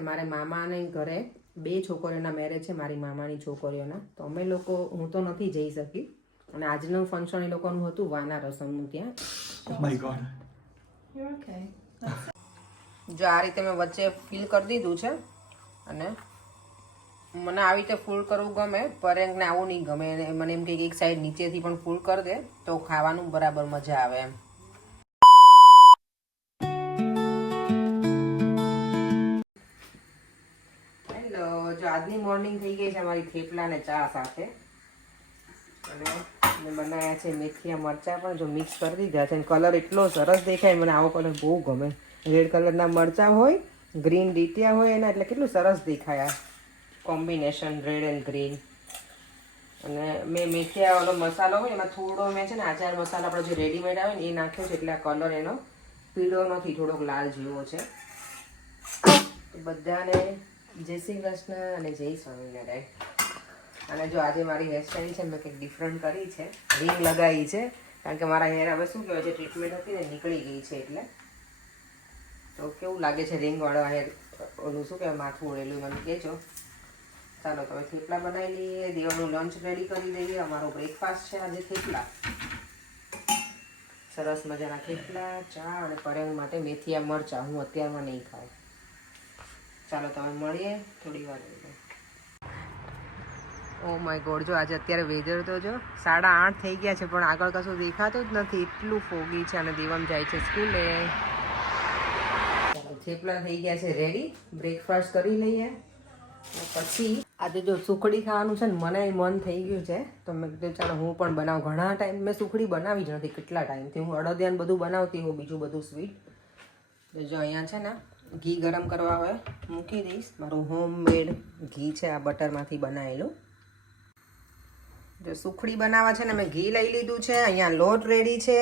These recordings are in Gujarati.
મારે મામાને ઘરે 2 છોકરીઓના મેરેજ છે, મારી મામાની છોકરીઓના. તો અમે લોકો, હું તો નથી જઈ શકી, અને આજનું ફંક્શન એ લોકોનું હતું વાના રસમનું ત્યાં. Oh my god. You're okay. જો આ રીતે મેં વચ્ચે ફિલ કરી દીધું છે, અને મને આવી રીતે ફૂલ કરવું ગમે, પરેંગને આવું નહીં ગમે. મને એમ કે એક સાઈડ નીચેથી પણ ફૂલ કરી દે તો ખાવાનું બરાબર મજા આવે એમ. હેલો, જો આજની મોર્નિંગ થઈ ગઈ છે અમારી થેપલા ને ચા સાથે, અને મેં બનાવ્યા છે મેથીયા મરચાં પણ જો મિક્સ કરી દીધા છે. કલર એટલો સરસ દેખાય, મને આવો કલર બહુ ગમે. રેડ કલરના મરચાં હોય, ગ્રીન ડીટિયા હોય એના, એટલે કેટલું સરસ દેખાય આ કોમ્બિનેશન, રેડ એન્ડ ગ્રીન. અને મેં મેથીયા વાળો મસાલો હોય એમાં થોડો મેં છે ને આચાર મસાલો આપણો જે રેડીમેડ આવે ને એ નાખ્યો છે, એટલે આ કલર એનો પીળો નથી, થોડોક લાલ જેવો છે. બધાને જય શ્રી કૃષ્ણ અને જય સ્વામિનારાયણ. અને જો આજે મારી હેરસ્ટાઈલ છે, મેં કંઈક ડિફરન્ટ કરી છે, રિંગ લગાવી છે, કારણ કે મારા હેર હવે શું કહેવાય છે, ટ્રીટમેન્ટ હતી ને નીકળી ગઈ છે, એટલે તો કેવું લાગે છે રિંગવાળો હેર, ઓલું શું કહેવાય માથું ઓળેલું, મને કહેજો. ચાલો તમે થેપલા બનાવી લઈએ, દેવાનું લંચ રેડી કરી દઈએ. અમારો બ્રેકફાસ્ટ છે આજે થેપલા, સરસ મજાના થેપલા, ચા અને પરેંગ માટે મેથીયા મરચાં. હું અત્યારમાં નહીં ખાઉં. ચાલો તમે મળીએ થોડી વાર. ઓ માય ગોડ, જો આજે અત્યારે વેધર તો જો 8:30 થઈ ગયા છે, પણ આગળ કશું દેખાતું જ નથી, એટલું ફોગી છે. અને દેવમ જાય છે સ્કૂલે. થેપલા થઈ ગયા છે રેડી, બ્રેકફાસ્ટ કરી લઈએ. પછી આજે જો સુખડી ખાવાનું છે ને, મને મન થઈ ગયું છે, તો મેં કીધું ચાલો હું પણ બનાવું. ઘણા ટાઈમ મેં સુખડી બનાવી જ નથી, કેટલા ટાઈમથી. હું અડદિયાને બધું બનાવતી હોઉં, બીજું બધું સ્વીટ. તો જો અહીંયા છે ને ઘી ગરમ કરવા હવે મૂકી દઈશ. મારું હોમમેડ ઘી છે, આ બટરમાંથી બનાવેલું. જો સુખડી બનાવવા છે ને મેં ઘી લઈ લીધું છે, અહીંયા લોટ રેડી છે,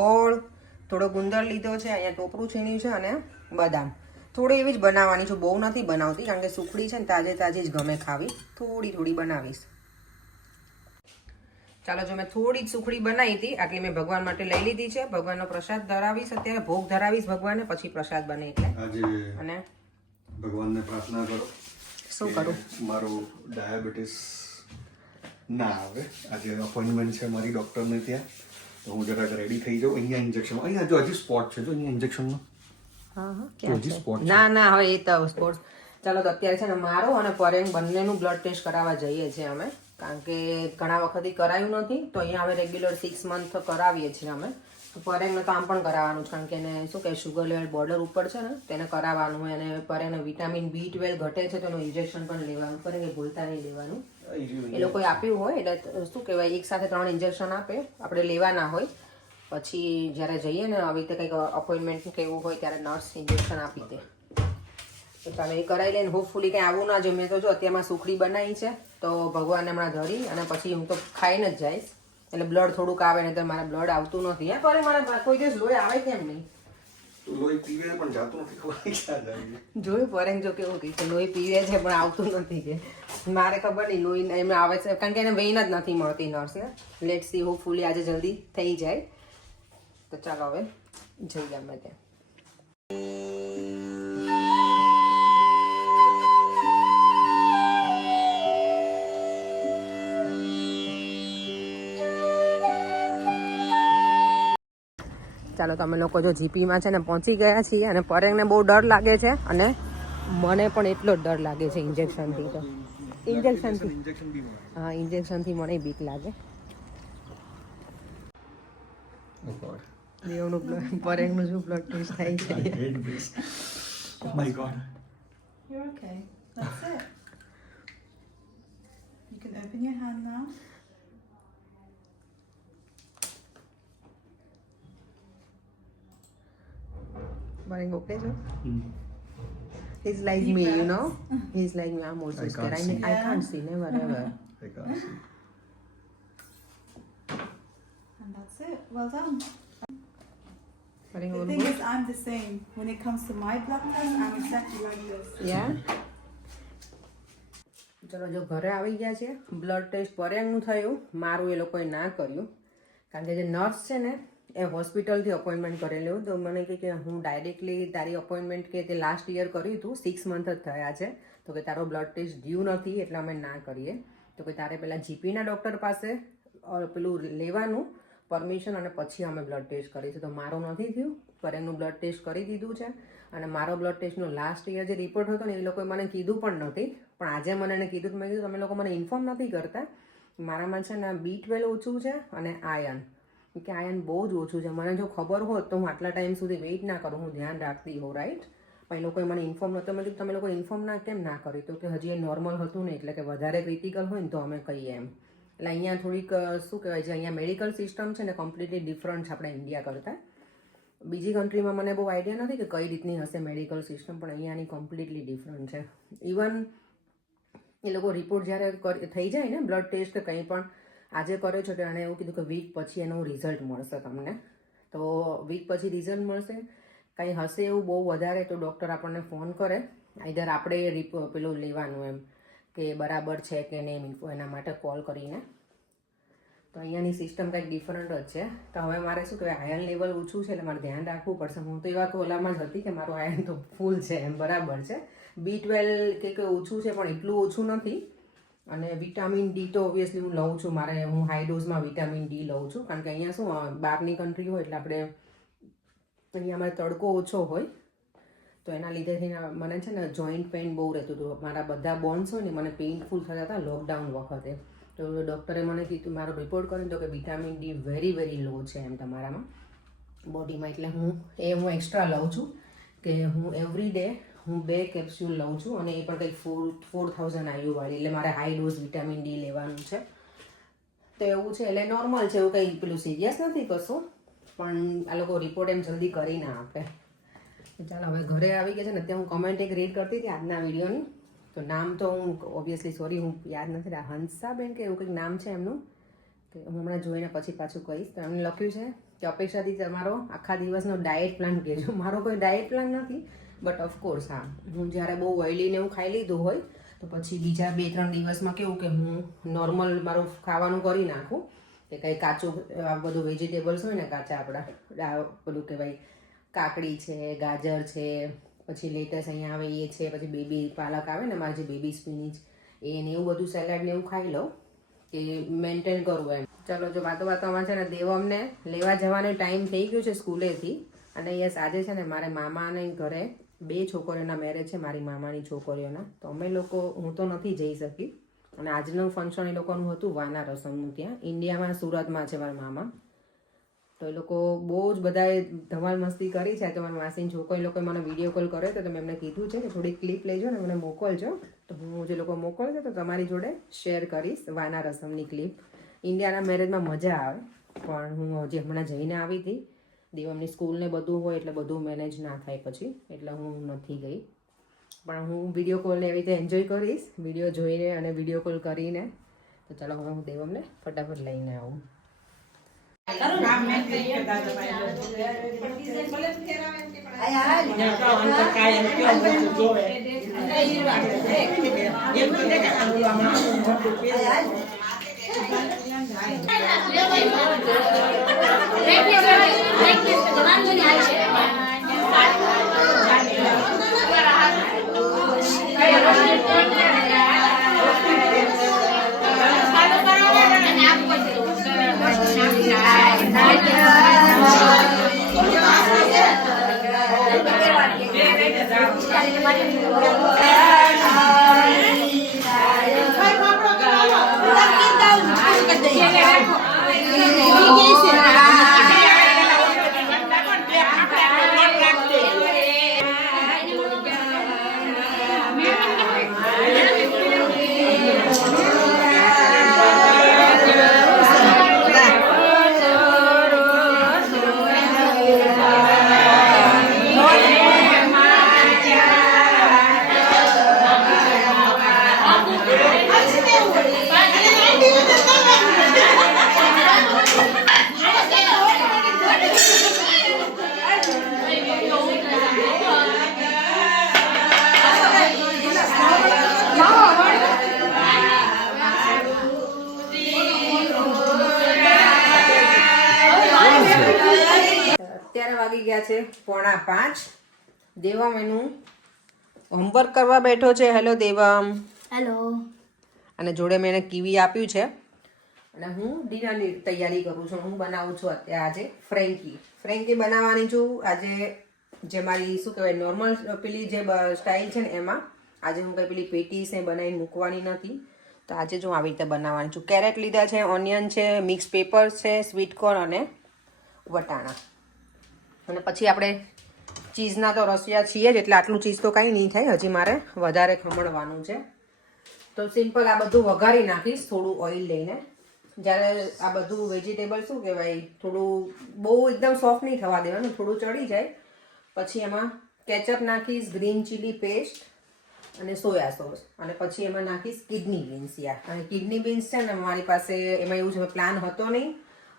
ગોળ, થોડો ગુંદર લીધો છે, અહીંયા ટોપરું છીણ્યું છે, અને બદામ. થોડી એવી જ બનાવવાની છું, બહુ નથી બનાવતી, કારણ કે સુખડી છે ને તાજે તાજી જ ગમે ખાવી. થોડી થોડી બનાવીશ. ચાલો, જો મેં થોડી જ સુખડી બનાવી હતી, આટલી મેં ભગવાન માટે લઈ લીધી છે. ભગવાનનો પ્રસાદ ધરાવીશ, અત્યારે ભોગ ધરાવીશ ભગવાનને, પછી પ્રસાદ બને એટલે. અને ભગવાનને પ્રાર્થના કરો. શું કરું? મારું ડાયાબિટીસ ના આવે. આજે અપોઇન્ટમેન્ટ છે મારી ડૉક્ટરને ત્યાં, તો હું જરાક રેડી થઈ જાઉં. અહીંયા ઇન્જેક્શન, અહીંયા જો હજી સ્પોટ છે, જો અહીંયા ઇન્જેક્શનનો. ના ના, હવે એ તો સ્પોર્ટ્સ. ચાલો, તો અત્યારે છે ને મારો અને પરેંગ બંનેનું બ્લડ ટેસ્ટ કરાવવા જઈએ છીએ અમે, કારણ કે ઘણા વખતથી કરાયું નથી, તો અહીંયા હવે રેગ્યુલર 6 મંથ કરાવીએ છીએ અમે. તો પરેંગને તો આમ પણ કરાવવાનું છે, કારણ કે એને શું કહે શુગર લેવલ બોર્ડર ઉપર છે ને, તેને કરાવવાનું હોય. અને પરેંગને વિટામિન B12 ઘટે છે, તો એનું ઇન્જેક્શન પણ લેવાનું. પરેંગે ભૂલતા નહીં લેવાનું. એ લોકોએ આપ્યું હોય એટલે શું કહેવાય, એક સાથે 3 ઇન્જેક્શન આપે, આપણે લેવાના હોય. પછી જ્યારે જઈએ ને આવી રીતે કંઈક અપોઇન્ટમેન્ટ કે એવું હોય, ત્યારે નર્સ ઇન્જેક્શન આપી દે. તો ચાલો એ કરાવી લઈને, હોપફુલી કંઈ આવું ના જોઈએ. મેં તો જો અત્યારમાં સુખડી બનાવી છે, તો ભગવાનને હમણાં ધરી અને પછી હું તો ખાઈને જ જઈશ. એટલે બ્લડ થોડુંક આવે ને, તો મારે બ્લડ આવતું નથી. હે પર મારે કોઈ દિવસ લોહી આવે કેમ નહીં? લોહી પીવે પણ જાતું નથી, ખબર જોયું પરેંગ જો કેવું કહે છે, લોહી પીવે છે પણ આવતું નથી. કે મારે ખબર નહીં લોહી એમ આવે છે, કારણ કે એને વેઇન જ નથી મળતી નર્સને. લેટ્સ સી, હોપફુલી આજે જલ્દી થઈ જાય. તો ચાલો હવે જઈએ અમે ત્યાં. ચાલો, તમે લોકો જો જીપીમાં છે ને પહોંચી ગયા છીએ, અને પરેંગને બહુ ડર લાગે છે, અને મને પણ એટલો જ ડર લાગે છે ઇન્જેક્શનથી. તો ઇન્જેક્શનથી, હા, ઇન્જેક્શનથી મને બીક લાગે. દેવનું બ્લડ, પરેંગનું શું બ્લડ ટેસ્ટ થાય છે. Oh my god. You're okay. That's it. You can open your hand now. Pureng okay so? He's like me, you know. He's like me. I'm also scared. I can't see. Never ever. I can't see. And that's it. Well done. Pureng The all thing good? is, I'm the same. When it comes to my blood test, I'm exactly like this. Yeah. ચલો, જો ઘરે આવી ગયા છે. બ્લડ ટેસ્ટ પરેંગનું થયું, મારું એ લોકોએ ના કર્યું, કારણ કે જે નર્સ છે ને એ હોસ્પિટલથી અપોઇન્ટમેન્ટ કરેલું. તો મને કહે કે હું ડાયરેક્ટલી તારી અપોઇન્ટમેન્ટ કે તે લાસ્ટ યર કર્યું હતું, 6 મંથ જ થયા છે, તો કે તારો બ્લડ ટેસ્ટ ડ્યુ નથી એટલે અમે ના કરીએ. તો કે તારે પહેલાં જીપીના ડૉક્ટર પાસે પેલું લેવાનું પરમિશન અને પછી અમે બ્લડ ટેસ્ટ કરીશું. તો મારું નથી થયું, પર એનું બ્લડ ટેસ્ટ કરી દીધું છે. અને મારો બ્લડ ટેસ્ટનો લાસ્ટ યર જે રિપોર્ટ હતો ને એ લોકોએ મને કીધું પણ નથી, પણ આજે મને એને કીધું. તો મેં કીધું તમે લોકો મને ઇન્ફોર્મ નથી કરતા. મારામાં છે ને B12 ઓછું છે અને આયર્ન, કે આયર્ન બહુ જ ઓછું છે. મને જો ખબર હોત તો હું આટલા ટાઈમ સુધી વેઇટ ના કરું, હું ધ્યાન રાખતી હોઉં, રાઈટ. પણ એ લોકોએ મને ઇન્ફોર્મ નહોતો. મેં કીધું તમે લોકો ઇન્ફોર્મ ના કેમ ના કર્યું? તો કે હજી એ નોર્મલ હતું ને એટલે કે વધારે ક્રિટિકલ હોય ને તો અમે કહીએ એમ. એટલે અહીંયા થોડીક શું કહેવાય છે, અહીંયા મેડિકલ સિસ્ટમ છે ને કમ્પ્લીટલી ડિફરન્ટ છે આપણે ઇન્ડિયા કરતાં. બીજી કન્ટ્રીમાં મને બહુ આઈડિયા નથી કે કઈ રીતની હશે મેડિકલ સિસ્ટમ, પણ અહીંયાની કમ્પ્લીટલી ડિફરન્ટ છે. ઇવન એ લોકો રિપોર્ટ જ્યારે થઈ જાય ને બ્લડ ટેસ્ટ કે કંઈ પણ આજે કર્યો છે તો એણે એવું કીધું કે વીક પછી એનું રિઝલ્ટ મળશે તમને. તો વીક પછી રિઝલ્ટ મળશે. કંઈ હશે એવું બહુ વધારે તો ડૉક્ટર આપણને ફોન કરે, આઈધર આપણે પેલું લેવાનું એમ કે બરાબર છે કે નહીં, એના માટે કોલ કરીને. તો અહીંયાની સિસ્ટમ કંઈક ડિફરન્ટ જ છે. તો હવે મારે શું કહેવાય, આયર્ન લેવલ ઓછું છે એટલે મારે ધ્યાન રાખવું પડશે. હું તો એવા ઓલામાં જ હતી કે મારું આયર્ન તો ફૂલ છે એમ, બરાબર છે. B12 કે ઓછું છે પણ એટલું ઓછું નથી. અને વિટામિન ડી તો ઓબ્વિયસલી હું લઉં છું, હું હાઈ ડોઝમાં વિટામિન ડી લઉં છું. કારણ કે અહીંયા શું બહારની કન્ટ્રી હોય એટલે આપણે અહીંયા અમારે તડકો ઓછો હોય તો એના લીધેથી મને છે ને જોઈન્ટ પેઇન બહુ રહેતું હતું. મારા બધા બોન્સ હોય ને મને પેઇનફુલ થતા હતા લોકડાઉન વખતે. તો ડૉક્ટરે મને કીધું, મારો રિપોર્ટ કર્યો તો કે વિટામિન ડી વેરી લો છે એમ તમારામાં બોડીમાં. એટલે હું એક્સ્ટ્રા લઉં છું કે હું એવરી ડે હું 2 કેપ્સ્યુલ લઉં છું અને એ પણ કંઈક 4000 IU વાળી. એટલે મારે હાઈ ડોઝ વિટામિન ડી લેવાનું છે. તો એવું છે, એટલે નોર્મલ છે, એવું કંઈ પેલું સિરિયસ નથી કશું. પણ આ લોકો રિપોર્ટ એમ જલ્દી કરી ના આપે. ચાલો હવે ઘરે આવી ગયા છે ને. અત્યારે હું કમેન્ટ એક રીડ કરતી હતી આજના વિડીયોની. તો નામ તો હું ઓબ્વિયસલી સોરી હું યાદ નથી રહ્યા, હંસાબેન કે એવું કંઈક નામ છે એમનું, કે હું હમણાં જોઈને પછી પાછું કહીશ. તો એમને લખ્યું છે કે અપેક્ષાથી તમારો આખા દિવસનો ડાયટ પ્લાન કહેજો. મારો કોઈ ડાયટ પ્લાન નથી, બટ ઓફકોર્સ હા, હું જ્યારે બહુ ઓઇલીને એવું ખાઈ લીધું હોય તો પછી બીજા 2-3 દિવસમાં કેવું કે હું નોર્મલ મારું ખાવાનું કરી નાખું. કે કંઈ કાચું આ બધું વેજીટેબલ્સ હોય ને કાચા આપણા પેલું કહેવાય કાકડી છે, ગાજર છે, પછી લેટસ અહીંયા આવે એ છે, પછી બેબી પાલક આવે ને મારી જે બેબી સ્પિનિચ એને એવું બધું સેલેડ ને એવું ખાઈ લઉં કે મેન્ટેન કરવું એમ. ચલો જો વાતોમાં છે ને દેવમને લેવા જવાનો ટાઈમ થઈ ગયો છે સ્કૂલેથી. અને યસ આજે છે ને મારે મામાને ઘરે 2 છોકરીઓના મેરેજ છે, મારી મામાની છોકરીઓના. તો અમે લોકો હું તો નથી જઈ શકી. અને આજનું ફંક્શન એ લોકોનું હતું વાના રસમનું, ત્યાં ઇન્ડિયામાં સુરતમાં છે મારા મામા. તો એ લોકો બહુ જ બધાએ ધમાલ મસ્તી કરી છે. તો મારા માસીની છોકરી લોકોએ મને વિડીયો કોલ કર્યો તો મેં એમને કીધું છે કે થોડી ક્લિપ લેજો ને મને મોકલજો. તો હું જે લોકો મોકલજો તો તમારી જોડે શેર કરીશ વાના રસમની ક્લિપ. ઇન્ડિયાના મેરેજમાં મજા આવે, પણ હું હજી હમણાં જઈને આવી હતી. દેવમની સ્કૂલને બધું હોય એટલે બધું મેનેજ ના થાય પછી, એટલે હું નથી ગઈ. પણ હું વિડીયો કોલને એવી રીતે એન્જોય કરીશ, વિડીયો જોઈને અને વિડીયો કોલ કરીને. તો ચાલો હવે હું દેવમને ફટાફટ લઈને આવું. ગયા છે 4:45. દેવમ એનું હોમવર્ક કરવા બેઠો છે. હેલો દેવમ. હેલો. અને જોડે મેં એને કીવી આપ્યું છે અને હું ડિનરની તૈયારી કરું છું. હું બનાવું છું અત્યારે આજે ફ્રેન્કી બનાવવાની છું. આજે જે મારી શું કહેવાય નોર્મલ પેલી જે સ્ટાઇલ છે ને એમાં આજે હું કંઈ પેલી પેટીસ ને બનાવીને મૂકવાની નથી. તો આજે જો આવી રીતે બનાવવાની છું. કેરેટ લીધા છે, ઓનિયન છે, મિક્સ પેપર છે, સ્વીટ કોર્ન અને વટાણા. અને પછી આપણે ચીઝના તો રસિયા છીએ જ એટલે આટલું ચીઝ તો કાંઈ નહીં થાય. હજી મારે વધારે ખમણવાનું છે. તો સિમ્પલ આ બધું વઘારી નાખીશ થોડું ઓઇલ લઈને. જ્યારે આ બધું વેજીટેબલ શું કહેવાય થોડું બહુ એકદમ સોફ્ટ નહીં થવા દેવાનું, થોડું ચડી જાય પછી એમાં કેચઅપ નાખીશ, ગ્રીન ચીલી પેસ્ટ અને સોયા સોસ અને પછી એમાં નાખીશ કિડની બીન્સ. અને કિડની બીન્સ છે ને મારી પાસે એમાં એવું છે પ્લાન હતો નહીં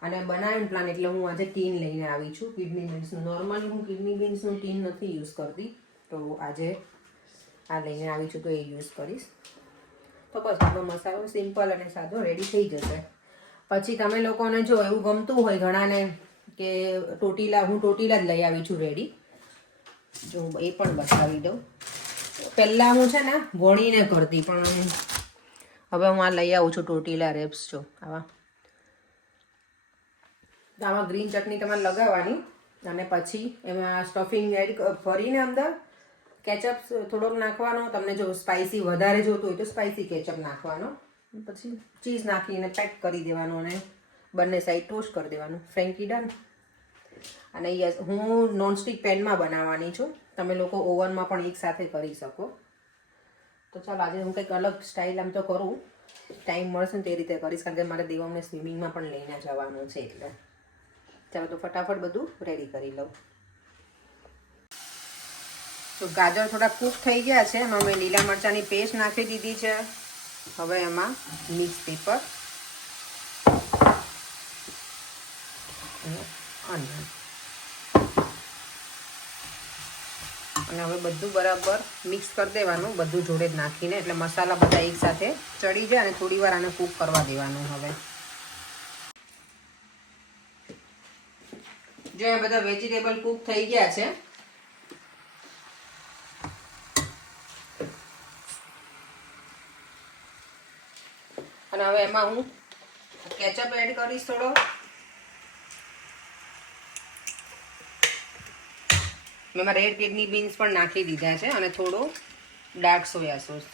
અને બનાવીને પ્લાન એટલે હું આજે ટીન લઈને આવી છું કિડની બીન્સનું. નોર્મલી હું કિડની બીન્સનું ટીન નથી યુઝ કરતી તો આજે આ લઈને આવી છું તો એ યુઝ કરીશ. તો બસ આપણો મસાલો સિમ્પલ અને સાદો રેડી થઈ જશે. પછી તમે લોકોને જો એવું ગમતું હોય ઘણાને કે હું ટોટીલા જ લઈ આવી છું રેડી. જો હું એ પણ બતાવી દઉં. પહેલાં હું છે ને વણીને કરતી પણ હવે હું આ લઈ આવું છું ટોટીલા રેપ્સ. જો આમાં ગ્રીન ચટણી તમારે લગાવવાની અને પછી એમાં સ્ટફિંગ એડ ભરીને અંદર કેચઅપ થોડોક નાખવાનો. તમને જો સ્પાઇસી વધારે જોતું હોય તો સ્પાઇસી કેચઅપ નાખવાનો. પછી ચીઝ નાખીને પેક કરી દેવાનું અને બંને સાઈડ ટોસ્ટ કરી દેવાનું. ફ્રેન્કી ડન. અને યસ હું નોનસ્ટિક પેનમાં બનાવવાની છું. તમે લોકો ઓવનમાં પણ એક સાથે કરી શકો. તો ચાલો આજે હું કંઈક અલગ સ્ટાઇલ આમ તો કરું. ટાઈમ મળશે ને તે રીતે કરીશ કારણ કે મારે દેવમને સ્વિમિંગમાં પણ લઈને જવાનું છે એટલે. ચાલો તો ફટાફટ બધું રેડી કરી લઉં. તો ગાજર થોડા કૂક થઈ ગયા છે. એમાં મેં લીલા મરચાંની પેસ્ટ નાખી દીધી છે. હવે એમાં મિક્સ પેપર અને ઓનિયન અને હવે બધું બરાબર મિક્સ કરી દેવાનું બધું જોડે જ નાખીને એટલે મસાલા બધા એક સાથે ચડી જાય અને થોડી વાર આને કૂક કરવા દેવાનું. હવે જો એ બધા વેજીટેબલ કૂક થઈ ગયા છે. અને હવે એમાં હું કેચઅપ એડ કરીશ થોડો. મેં રેડ કિડની બીન્સ પણ નાખી દીધા છે અને થોડો ડાર્ક સોયા સોસ.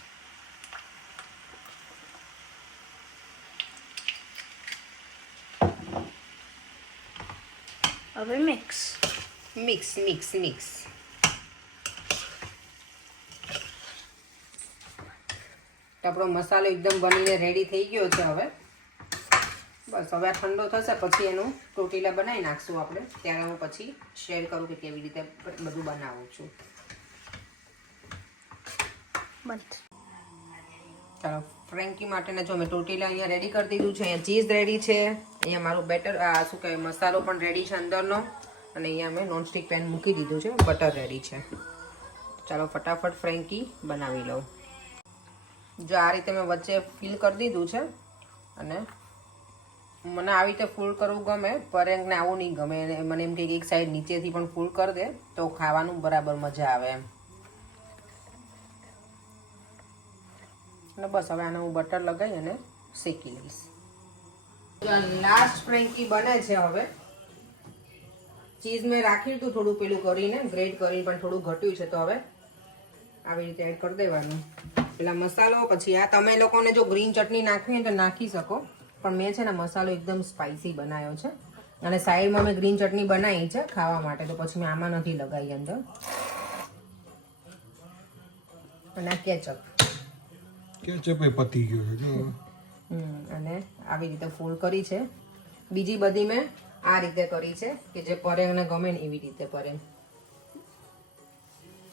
હવે મિક્સ. તો આપણો મસાલો એકદમ બનીને રેડી થઈ ગયો છે. હવે બસ હવે આ ઠંડો થશે પછી એનું ટોટીલા બનાવી નાખશું આપણે. ત્યારે હું પછી શેર કરું કે કેવી રીતે બધું બનાવું છું. ચાલો ફ્રેન્કી માટેના જો મેં ટોટીલા અહીંયા રેડી કરી દીધું છે. અહીંયા ચીઝ રેડી છે. અહીંયા મારું બેટર શું કહેવાય મસાલો પણ રેડી છે અંદરનો. અને અહીંયા મેં નોનસ્ટિક પેન મૂકી દીધું છે. બટર રેડી છે. ચાલો ફટાફટ ફ્રેન્કી બનાવી લઉં. જો આ રીતે મેં વચ્ચે ફિલ કરી દીધું છે અને મને આવી રીતે ફૂલ કરવું ગમે. પરેંગને આવું નહીં ગમે. મને એમ કે એક સાઈડ નીચેથી પણ ફૂલ કરી દે તો ખાવાનું બરાબર મજા આવે એમ. અને બસ હવે આને હું બટર લગાવી અને શેકી લઈશ. લાસ્ટ ફ્રેન્કી બને છે. હવે ચીઝ મેં રાખ્યું હતું થોડું પેલું કરીને ગ્રેટ કરીને પણ થોડું ઘટ્યું છે તો હવે આવી રીતે એડ કરી દેવાનું. પેલા મસાલો પછી આ તમે લોકોને જો ગ્રીન ચટણી નાખવી હોય તો નાખી શકો પણ મેં છે ને મસાલો એકદમ સ્પાઇસી બનાવ્યો છે અને સાઈડમાં મેં ગ્રીન ચટણી બનાવી છે ખાવા માટે તો પછી મેં આમાં નથી લગાવી અંદર. અને કેચઅપ એ પતી ગયો છે જો. અને આવી રીતે ફોલ્ડ કરી છે. બીજી બધી મેં આ રીતે કરી છે કે જે પરેંગને ગમે ને એવી રીતે પરેંગ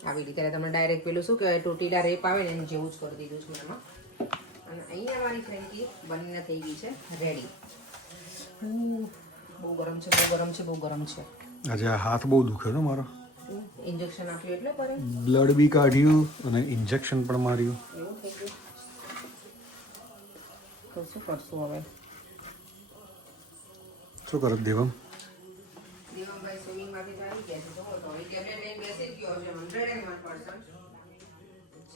આવી રીતે તમને ડાયરેક્ટ પેલું શું કહેવાય ટોટીલા રેપ આવે ને એમ જેવું જ કરી દીધું છું એમાં. અને અહીંયા મારી ફ્રેન્કી બનીને થઈ ગઈ છે રેડી. બહુ ગરમ છે. આજે આ હાથ બહુ દુખે છે મારો. ઇન્જેક્શન આપ્યું એટલે પરેંગ બ્લડ બી કાઢ્યું અને ઇન્જેક્શન પણ માર્યું. એવું થઈ ગયું તો શું કરશું હવે? શું કરે દેવમ? દેવમભાઈ સ્વિમિંગમાંથી તો આવી ગયા છે તો તો એ ટેબ્લેટ લઈને બેસી જ ગયો છે 101%.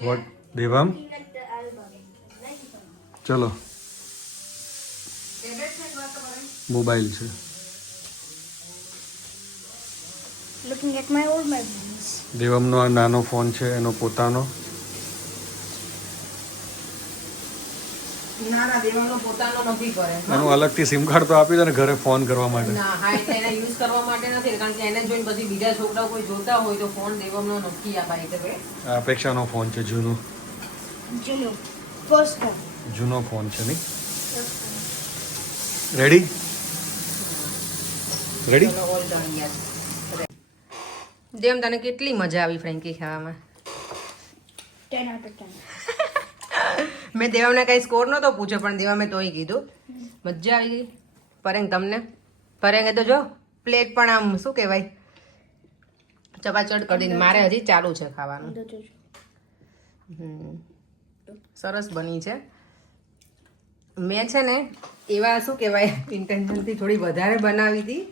વોટ દેવામ ચલો ટેબ્લેટ છે વાત તમારે મોબાઈલ છે Looking at my old memories. દેવમનો આ નાનો ફોન છે એનો પોતાનો ના ના દેવમનો પોતાનો નથી કરે એનું અલગથી સિમ કાર્ડ તો આપી દે ને ઘરે ફોન કરવા માટે ના હા એટલે એને યુઝ કરવા માટે નથી કારણ કે એને જોઈને પછી બીજા છોકરાઓ કોઈ જોતા હોય તો ફોન દેવમનો નથી આ બાઈ હવે આ અપેક્ષાનો ફોન છે જૂનો Juno. First time. જૂનો ફોન છે નહીં ready ready all done yes Devam તને કેટલી મજા આવી ફ્રેન્કી ખાવામાં 10 out of 10. મેં દેવામને કઈ સ્કોર નહોતો પૂછ્યો પણ દેવામે તોય કીધું મજા આવી ગઈ પરેંગ તમને પરેંગે તો જો પ્લેટ પણ આમ શું કહેવાય ચપાચડ કરીને મારે હજી ચાલુ છે ખાવાનું સરસ બની છે મેં છે ને એવા શું કહેવાય ઇન્ટેન્શનથી થોડી વધારે બનાવી હતી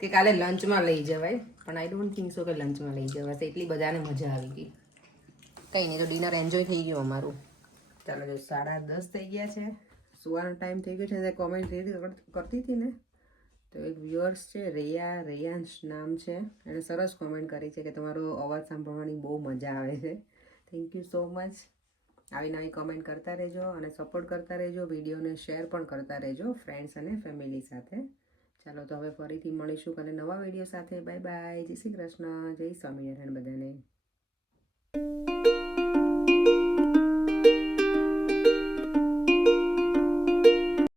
કે કાલે લંચમાં લઈ જવાય પણ આઈ ડોન્ટ થિંક સો કે લંચમાં લઈ જવાશે એટલી બધાને મજા આવી ગઈ કંઈ નહીં તો ડિનર એન્જોય થઈ ગયું અમારું ચાલો જો 10:30 થઈ ગયા છે સુવાનો ટાઈમ થઈ ગયો છે અને કોમેન્ટ કરતી હતી ને તો એક વ્યુઅર્સ છે રેયાંશ નામ છે એણે સરસ કોમેન્ટ કરી છે કે તમારો અવાજ સાંભળવાની બહુ મજા આવે છે થેન્ક યુ સો મચ આવી નવી કોમેન્ટ કરતા રહેજો અને સપોર્ટ કરતા રહેજો વિડીયોને શેર પણ કરતા રહેજો ફ્રેન્ડ્સ અને ફેમિલી સાથે ચાલો તો હવે ફરીથી મળીશું કાલે નવા વિડીયો સાથે બાય બાય જય શ્રી કૃષ્ણ જય સ્વામિનારાયણ બધાને